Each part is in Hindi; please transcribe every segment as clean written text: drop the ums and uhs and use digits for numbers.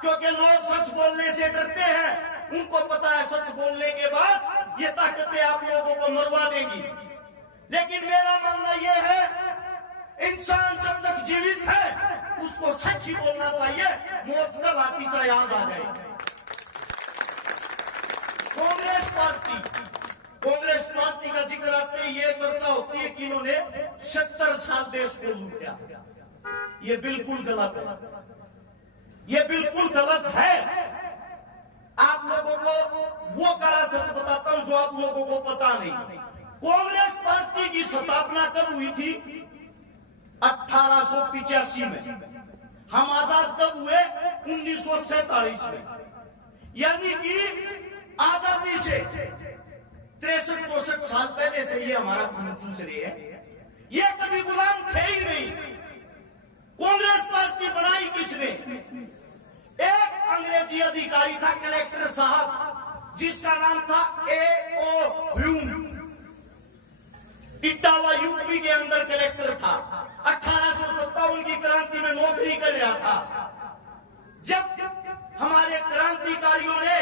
क्योंकि लोग सच बोलने से डरते हैं। उनको पता है सच बोलने के बाद ये ताकतें आप लोगों को मरवा देंगी। लेकिन मेरा मानना यह है, इंसान जब तक जीवित है उसको सच ही बोलना चाहिए, मौत कल आती चाहे आज आ जाए। कांग्रेस पार्टी का जिक्र आते ही ये चर्चा होती है कि इन्होंने 70 साल देश को लूटा। ये बिल्कुल गलत है, ये बिल्कुल गलत है। आप लोगों को वो कड़ा सच बताता हूं जो आप लोगों को पता नहीं। कांग्रेस पार्टी की स्थापना कब हुई थी? 1885 में। हम आजाद कब हुए? 1947 में। यानी कि आजादी से 63-64 साल पहले से ये हमारा खून चूस रही है। ये कभी गुलाम थे ही नहीं। कांग्रेस पार्टी बनाई किसने? एक अंग्रेजी अधिकारी था, कलेक्टर साहब, जिसका नाम था A.O. ह्यूम। इटावा यूपी के अंदर कलेक्टर था। 1857 की क्रांति में नौकरी कर रहा था। जब हमारे क्रांतिकारियों ने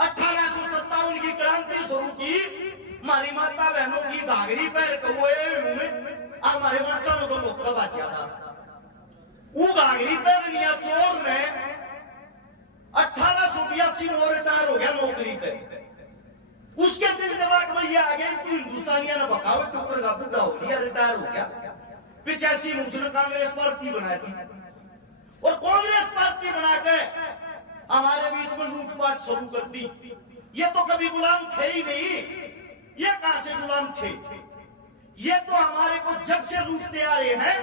1857 की क्रांति शुरू की, हमारी माता बहनों की घाघरी पैर कबोए हमारे मनसा में तो मुक्का बाचा था। वो घाघरी पैर लिया चोर ने 1882 में रिटायर हो गया नौकरी पे। उसके दिल दिमाग में ये आ गया कि हिंदुस्तानिया ने बगावत के ऊपर का बुढ़ा हो लिया, रिटायर हो गया। 85 में उसने कांग्रेस पार्टी बनाई थी और कांग्रेस पार्टी बनाकर हमारे बीच में लूटपाट शुरू कर दी। ये तो कभी गुलाम थे ही नहीं। ये कहां से गुलाम थे? ये तो हमारे को जब से लूटते आ रहे हैं।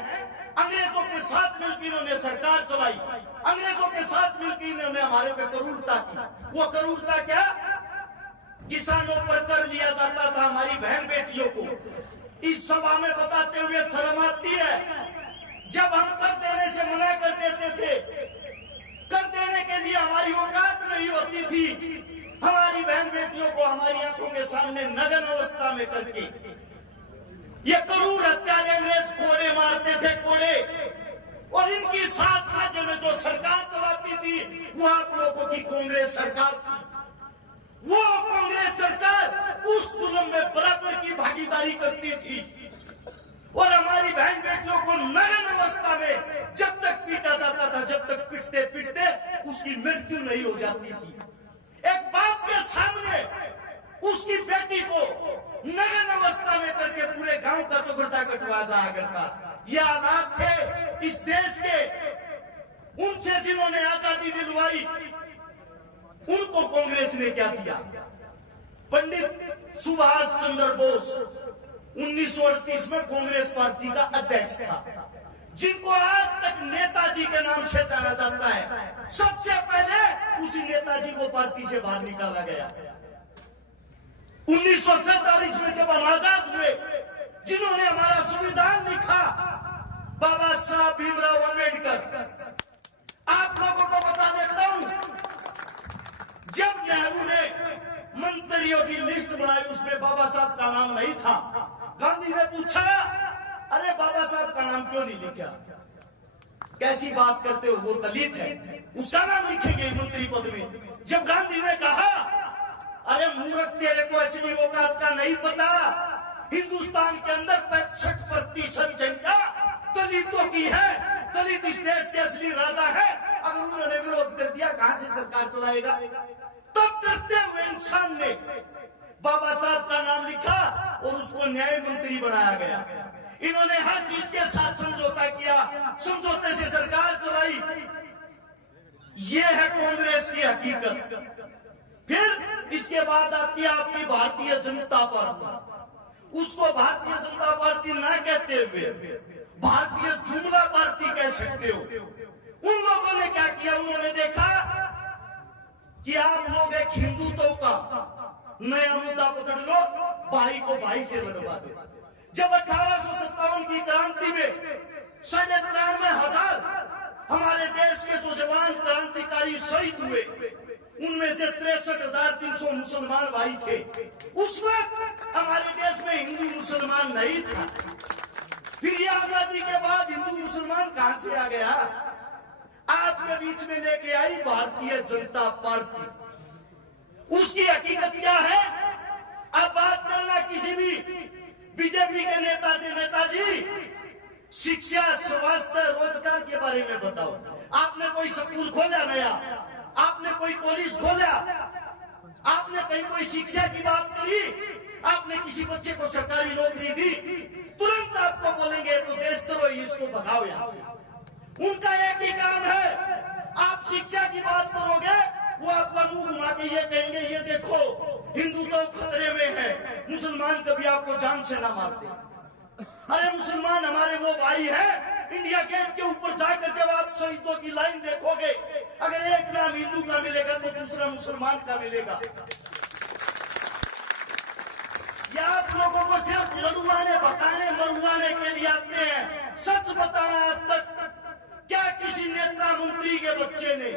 अंग्रेजों के साथ मिलकर इन्होंने सरकार चलाई, अंग्रेजों के साथ मिलकर इन्होंने हमारे पे क्रूरता की। वो क्रूरता क्या? किसानों पर कर लिया जाता था, हमारी बहन बेटियों को। इस सभा में बताते हुए शर्म आती है, जब हम कर देने से मना कर देते थे, कर देने के लिए हमारी औकात नहीं होती थी, हमारी बहन बेटियों को हमारी आंखों के सामने नग्न अवस्था में करके ये क्रूर हत्यारे अंग्रेज कोड़े मारते थे, कोड़े। और इनकी साथ साझे में जो सरकार चलाती थी वो आप लोगों की कांग्रेस सरकार थी। वो कांग्रेस सरकार उस जुल्म में बराबर की भागीदारी करती थी और हमारी बहन बेटियों को नग्न अवस्था में जब तक पीटा जाता था, जब तक पीटते पीटते उसकी मृत्यु नहीं हो जाती थी। एक बाप के सामने उसकी बेटी को नग्न अवस्था में करके पूरे गांव का चौगड़ता कटवा जाया करता। ये हालात थे इस देश के। उनसे जिन्होंने आजादी दिलवाई, उनको कांग्रेस ने क्या दिया? पंडित सुभाष चंद्र बोस 1938 में कांग्रेस पार्टी का अध्यक्ष था, जिनको आज तक नेताजी के नाम से जाना जाता है। सबसे पहले उसी नेताजी को पार्टी से बाहर निकाला गया। 1947 में जब हम आजाद हुए, जिन्होंने हमारा संविधान लिखा, बाबा साहब भीमराव अम्बेडकर। आप लोगों को बता देता हूं, जब नेहरू ने मंत्रियों की लिस्ट बनाई उसमें बाबा साहब का नाम नहीं था। गांधी ने पूछा, अरे बाबा साहब का नाम क्यों नहीं लिखा? कैसी बात करते हो, वो दलित है, उसका नाम लिखेंगे मंत्री पद में। जब गांधी ने कहा, अरे मूर्ख, तेरे को असली औकात का नहीं पता, हिंदुस्तान के अंदर 65% जनता दलितों की है, दलित इस देश के असली राजा है। अगर उन्होंने विरोध कर दिया, कहां से सरकार चलाएगा? तब डरते हुए इंसान ने बाबा साहब का नाम लिखा और उसको न्याय मंत्री बनाया गया। इन्होंने हर चीज के साथ समझौता किया, समझौते से सरकार चलाई। ये है कांग्रेस की हकीकत। फिर इसके बाद आती है आपकी भारतीय जनता पार्टी। उसको भारतीय जनता पार्टी ना कहते हुए भारतीय जुमला पार्टी कह सकते हो। उन लोगों ने क्या किया? उन्होंने देखा कि आप लोग एक हिंदुत्व का नया मुद्दा पकड़ लो, भाई को भाई से लड़वा दो। जब 1857 की क्रांति में 93,500 हमारे देश के जो जवान क्रांतिकारी शहीद हुए, उनमें से 63,300 मुसलमान भाई थे। उस वक्त हमारे देश में हिंदू मुसलमान नहीं था। फिर ये आजादी के बाद हिंदू मुसलमान कहां से आ गया? आपके बीच में लेके आई भारतीय जनता पार्टी। उसकी हकीकत क्या है? अब बात करना किसी भी बीजेपी के नेता से, नेताजी शिक्षा, स्वास्थ्य, रोजगार के बारे में बताओ। आपने कोई स्कूल खोला नया? आपने कोई कॉलेज खोला? आपने कहीं कोई शिक्षा की बात करी? आपने किसी बच्चे को सरकारी नौकरी दी? तुरंत आपको बोलेंगे तो देशद्रोही, इसको भगाओ यहाँ से। उनका एक ही काम है, आप शिक्षा की बात करोगे वो आपका मुंह घुमा के ये कहेंगे, ये देखो हिंदू तो खतरे में है, मुसलमान कभी आपको जान से ना मारते। अरे मुसलमान हमारे वो भाई है। इंडिया गेट के ऊपर जाकर जब आप शहीदों की लाइन देखोगे, अगर एक नाम हिंदू का मिलेगा तो दूसरा मुसलमान का मिलेगा। या आप लोगों को सिर्फ लड़वाने, भगाने, मरवाने के लिए आते हैं। सच बताना, आज तक क्या किसी नेता मंत्री के बच्चे ने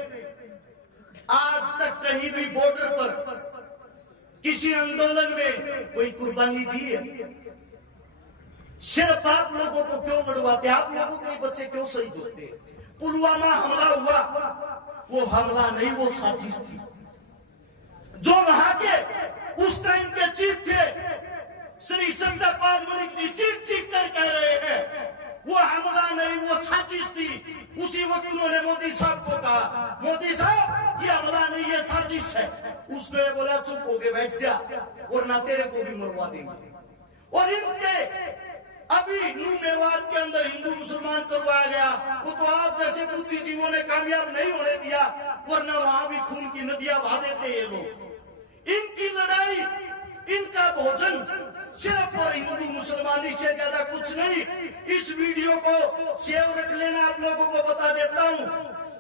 आज तक कहीं भी बॉर्डर पर किसी आंदोलन में कोई कुर्बानी दी है? सिर्फ आप लोगों को क्यों लड़वाते? आप लोगों के बच्चे क्यों शहीद होते? पुलवामा हमला हुआ, वो हमला नहीं, वो साजिश थी। जो वहां के उस टाइम के चीफ थे श्री सत्यपाल मलिक जी, चीख चीख कर कह रहे हैं वो हमला नहीं, वो साजिश थी। उसी वक्त उन्होंने मोदी साहब को कहा, मोदी साहब ये हमला नहीं, ये साजिश है। उसने बोला चुप होके बैठ जा और ना तेरे को भी मरवा देंगे। और इनके अभी न्यू मेवात के अंदर हिंदू मुसलमान करवाया गया, वो तो आप जैसे बुद्धिजीवियों ने कामयाब नहीं होने दिया, वरना वहां भी खून की नदियां बहा देते ये लोग। इनकी लड़ाई, इनका भोजन सिर्फ और हिंदू मुसलमानी से ज्यादा कुछ नहीं। इस वीडियो को सेव रख लेना, आप लोगों को बता देता हूँ।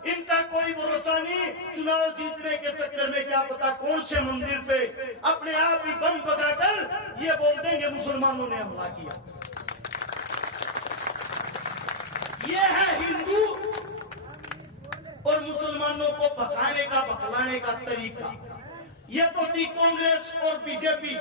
इनका कोई भरोसा नहीं, चुनाव जीतने के चक्कर में क्या पता कौन से मंदिर पे अपने आप ही बम बगाकर ये बोल देंगे मुसलमानों ने हमला किया। ये है हिंदू और मुसलमानों को भगाने का, बकलाने का तरीका। ये तो थी कांग्रेस और बीजेपी।